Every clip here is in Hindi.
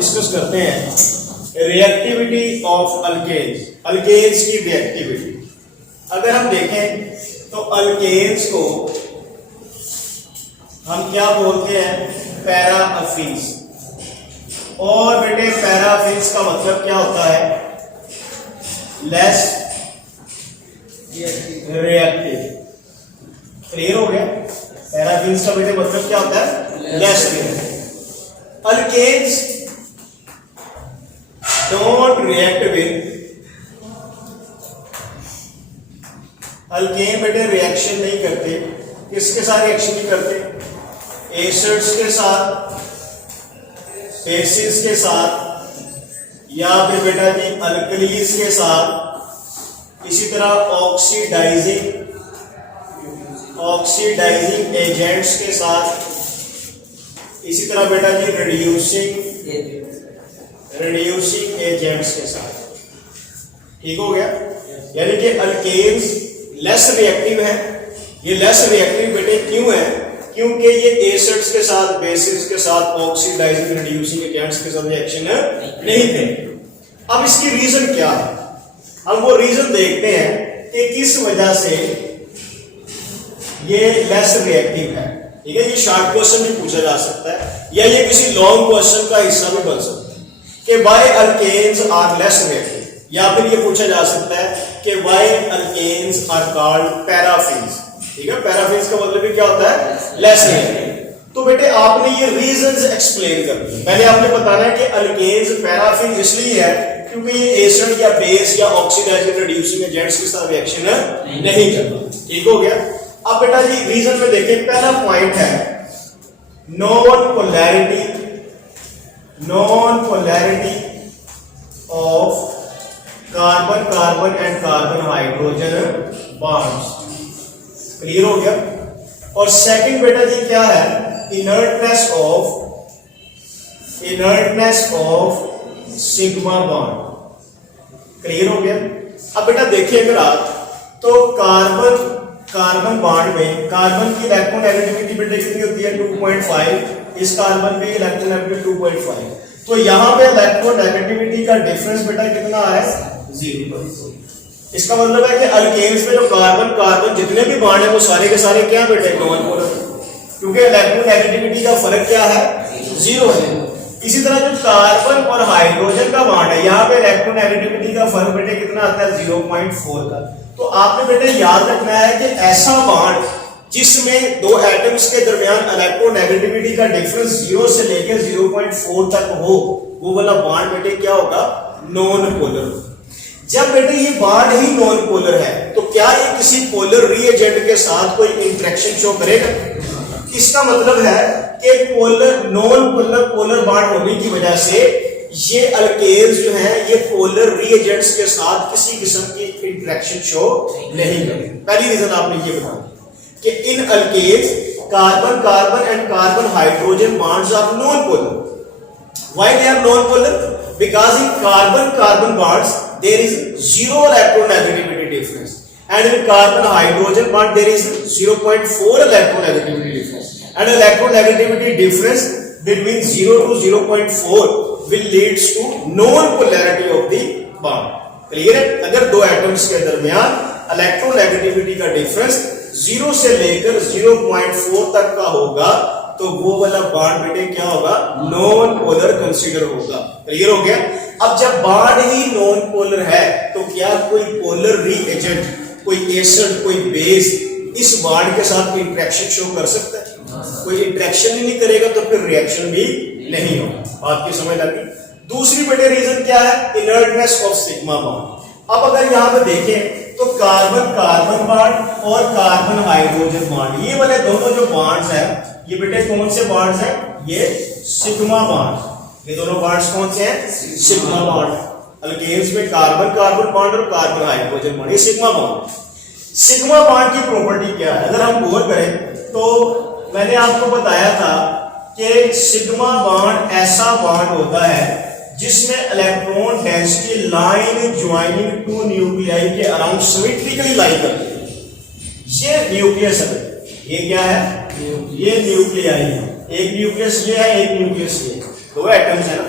डिस्कस करते हैं रिएक्टिविटी ऑफ अल्केन्स, अल्केन्स की रिएक्टिविटी। अगर हम देखें तो अल्केन्स को हम क्या बोलते हैं, पैराअफिन्स। और बेटे पैराअफिन्स का मतलब क्या होता है, लेस रिएक्टिव। क्लियर हो गया? पैराअफिन्स का बेटे मतलब क्या होता है, less reactive. Alkanes don't react with, alkane बेटे रिएक्शन नहीं करते, किसके साथ रिएक्शन नहीं करते, एसिड्स के साथ, बेसिस के साथ, या फिर बेटा जी अल्कलीज के साथ। इसी तरह ऑक्सीडाइजिंग एजेंट्स के साथ, इसी तरह बेटा जी रिड्यूसिंग एजेंट्स के साथ। ठीक हो गया? यानी कि अल्केन्स लेस रिएक्टिव है। ये लेस रिएक्टिव बेटे क्यों है? क्योंकि ये एसिड्स के साथ, बेसिस के साथ, ऑक्सीडाइजिंग रिड्यूसिंग एजेंट्स के साथ रिएक्शन नहीं थे। अब इसकी रीजन क्या है, हम वो रीजन देखते हैं कि किस वजह से ये लेस रिएक्टिव है। ठीक है, ये शॉर्ट क्वेश्चन भी पूछा जा सकता है या ये किसी लॉन्ग क्वेश्चन का हिस्सा भी बन सकता है कि why alkanes are less reactive, या फिर ये पूछा जा सकता है कि why alkanes are called paraffins. ठीक है, पैराफिन्स का मतलब भी क्या होता है, लेस रिएक्टिव। तो बेटे आपने ये रीजंस एक्सप्लेन कर दिए। पहले आपने बताना है कि अल्केन्स पैराफिन इसलिए है क्योंकि ये एसिड या बेस या ऑक्सीडाइजिंग रिड्यूसिंग एजेंट्स के साथ रिएक्शन नहीं करता। ठीक हो गया? अब बेटा जी रीजन में देखें, पहला पॉइंट है non polarity of carbon carbon and carbon hydrogen bonds. Clear हो गया? और सेकंड बेटा जी क्या है, inertness of sigma bond. Clear हो गया? अब बेटा देखिए अगर आप तो कार्बन बॉन्ड में कार्बन की इलेक्ट्रोनेगेटिविटी बेटे कितनी होती है, 2.5। इस कार्बन पे इलेक्ट्रोनेगेटिविटी 2.5। तो यहां पे इलेक्ट्रोनेगेटिविटी का डिफरेंस बेटा कितना है, 0। इसका मतलब है कि अल्केन्स में जो कार्बन जितने भी बॉन्ड है वो सारे के सारे क्या बेटे, नॉन पोलर, क्योंकि इलेक्ट्रोनेगेटिविटी का फर्क क्या है, 0 है। इसी तरह जो कार्बन और हाइड्रोजन का बॉन्ड है, यहाँ पे इलेक्ट्रोनेगेटिविटी का फर्क बेटे कितना आता है, 0.4 का। तो आपने बेटे याद रखना है कि ऐसा बॉन्ड जिसमें दो एटम्स के दरमियान इलेक्ट्रोनेगेटिविटी का डिफरेंस 0 से लेकर 0.4 तक हो, वो वाला बॉन्ड बेटे क्या होगा, नॉन पोलर। जब बेटे ये बॉन्ड ही नॉन पोलर है तो क्या ये किसी पोलर रीएजेंट के साथ कोई इंटरेक्शन शो करेगा? इसका मतलब है कि नॉन पोलर बॉन्ड होने की वजह से ये अल्केन्स जो हैं ये पोलर रीएजेंट्स के साथ किसी किस्म की इंटरेक्शन शो नहीं करेंगे। पहली रीजन आपने ये बता दी कि in alkanes carbon and carbon hydrogen bonds are non polar. Why they are non polar? Because in carbon bonds there is 0 electronegativity difference, and in carbon hydrogen bond there is 0.4 electronegativity difference, and electronegativity difference between 0 to 0.4 will leads to non-polarity of the bond. Clear है? अगर दो एटम्स के दरमियान इलेक्ट्रोनेगेटिविटी का डिफरेंस 0 से लेकर 0.4 तक का होगा तो वो वाला बॉन्ड बेटे क्या होगा, नॉन पोलर कंसीडर होगा। क्लियर हो गया? अब जब बॉन्ड ही नॉन पोलर है तो क्या कोई पोलर रीएजेंट, कोई एसिड, कोई बेस इस बॉन्ड के साथ इंटरेक्शन शो कर सकता है? कोई इंटरेक्शन ही नहीं करेगा तो फिर रिएक्शन भी नहीं होगा। आपकी समझ लगी? दूसरी बेटे रीजन क्या है, इनर्टनेस ऑफ सिग्मा बॉन्ड। अब अगर यहां पे देखें तो कार्बन बॉन्ड और कार्बन हाइड्रोजन बॉन्ड, ये वाले दोनों जो बॉन्ड्स हैं ये बेटे कौन से बॉन्ड्स हैं, ये सिग्मा बॉन्ड। ये दोनों बॉन्ड्स कौन से हैं, सिग्मा बॉन्ड। अल्केन्स में कार्बन बॉन्ड और कार्बन हाइड्रोजन बॉन्ड, ये सिग्मा बॉन्ड। सिग्मा बॉन्ड की प्रॉपर्टी क्या है, अगर हम गौर करें तो मैंने आपको बताया था कि सिग्मा बॉन्ड ऐसा बॉन्ड होता है जिसमें electron density line joining two nuclei के अराउंड सिमेट्रिकली लाई करती है। ये न्यूक्लियस है, ये क्या है, ये न्यूक्लियाई है। एक न्यूक्लियस ये है, एक न्यूक्लियस ये है, दो एटम्स है ना।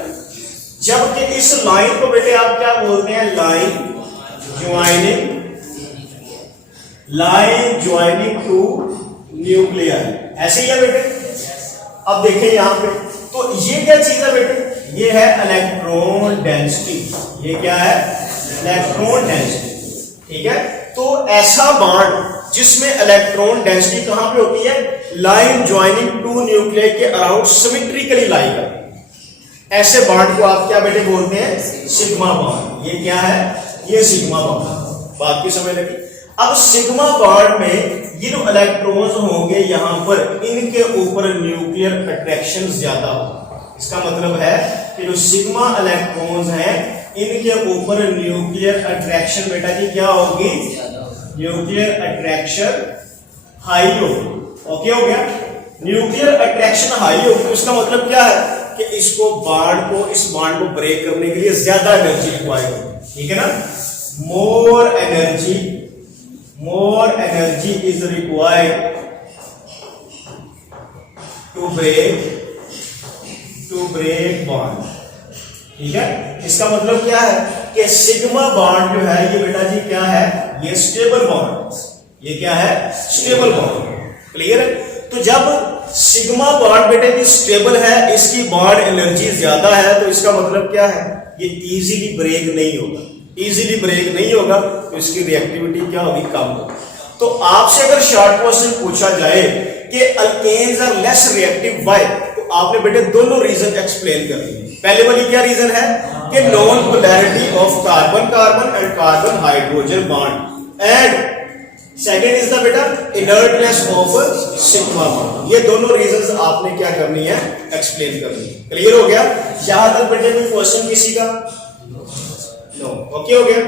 इस लाइन को बेटे आप क्या बोलते हैं, लाइन ज्वाइनिंग टू न्यूक्लियर, ऐसे ही है बेटे। अब देखें यहां पे, तो ये क्या चीज है बेटे, ये है इलेक्ट्रॉन डेंसिटी, ये क्या है, इलेक्ट्रॉन डेंसिटी, ठीक है। तो ऐसा बॉन्ड जिसमें इलेक्ट्रॉन डेंसिटी कहां पे होती है, लाइन ज्वाइनिंग टू न्यूक्लियर के अराउंड सिमेट्रिकली लाई करती है, ऐसे बॉन्ड को आप क्या बेटे बोलते हैं, सिग्मा बॉन्ड। ये क्या है, ये सिग्मा बॉन्ड, बात की समझ लगी। अब सिग्मा बॉन्ड में ये जो इलेक्ट्रॉन्स होंगे यहां पर, इनके ऊपर न्यूक्लियर अट्रैक्शन ज्यादा होगा। इसका मतलब है कि जो सिग्मा इलेक्ट्रॉन्स हैं इनके ऊपर न्यूक्लियर अट्रैक्शन बेटा जी क्या होगी, न्यूक्लियर अट्रैक्शन हाई होगी। ओके हो गया, न्यूक्लियर अट्रैक्शन हाई होगी, तो इसका मतलब क्या है कि इसको बॉन्ड को, इस बॉन्ड को ब्रेक करने के लिए ज्यादा एनर्जी रिक्वायर्ड होगी, ठीक है ना। more energy is required to break bond, ठीक है। इसका मतलब क्या है कि सिग्मा बॉन्ड जो है ये बेटा जी क्या है, ये स्टेबल बॉन्ड, ये क्या है, स्टेबल बॉन्ड, क्लियर है। तो जब सिग्मा बॉन्ड बेटे जी स्टेबल है, इसकी बॉन्ड एनर्जी ज्यादा है, तो इसका मतलब क्या है, ये इजीली ब्रेक नहीं होगा, इजीली ब्रेक नहीं होगा, तो इसकी रिएक्टिविटी क्या होगी, कम होगी। तो आपसे अगर शॉर्ट क्वेश्चन पूछा जाए कि alkanes are less reactive why, तो आपने बेटे दोनों रीजन एक्सप्लेन कर दिए। पहले वाली क्या रीजन है कि non polarity of carbon carbon and carbon hydrogen bond, and second is the बेटा इनर्टनेस ऑफ सिग्मा बॉन्ड। ये दोनों रीजंस आपने क्या करनी है, एक्सप्लेन करनी है। क्लियर हो गया, यहां तक बेटे कोई क्वेश्चन किसी का, नो, ओके हो गया।